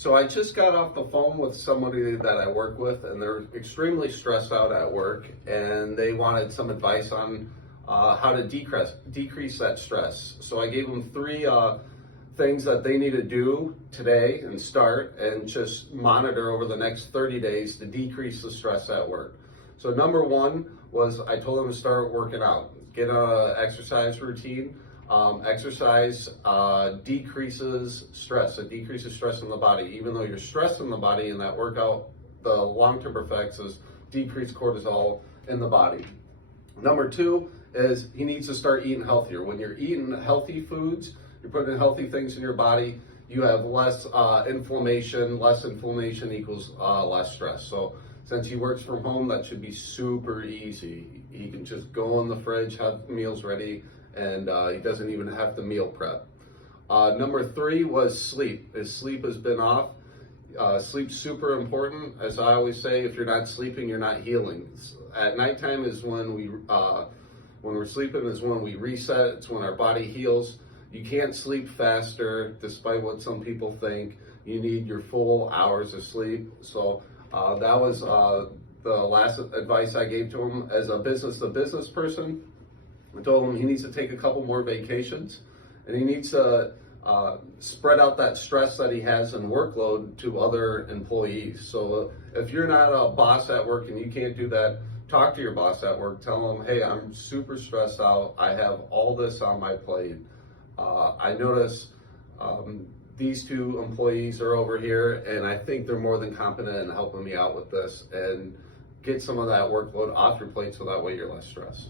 So I just got off the phone with somebody that I work with, and they're extremely stressed out at work, and they wanted some advice on how to decrease that stress. So I gave them three things that they need to do today and start and just monitor over the next 30 days to decrease the stress at work. So number one was I told them to start working out, get an exercise routine. Exercise decreases stress. It decreases stress in the body. Even though you're stressed in the body in that workout, the long-term effects is decreased cortisol in the body. Number two is he needs to start eating healthier. When you're eating healthy foods, you're putting healthy things in your body, you have less inflammation. Less inflammation equals less stress. So since he works from home, that should be super easy. He can just go in the fridge, have meals ready, and he doesn't even have to meal prep. Number three was sleep. His sleep has been off. Sleep's super important. As I always say, if you're not sleeping, you're not healing. At nighttime is when we're sleeping is when we reset. It's when our body heals. You can't sleep faster, despite what some people think. You need your full hours of sleep. So that was the last advice I gave to him. As a business person, I told him he needs to take a couple more vacations, and he needs to spread out that stress that he has and workload to other employees. So if you're not a boss at work and you can't do that, talk to your boss at work. Tell him, hey, I'm super stressed out. I have all this on my plate. I notice these two employees are over here, and I think they're more than competent in helping me out with this, and get some of that workload off your plate so that way you're less stressed.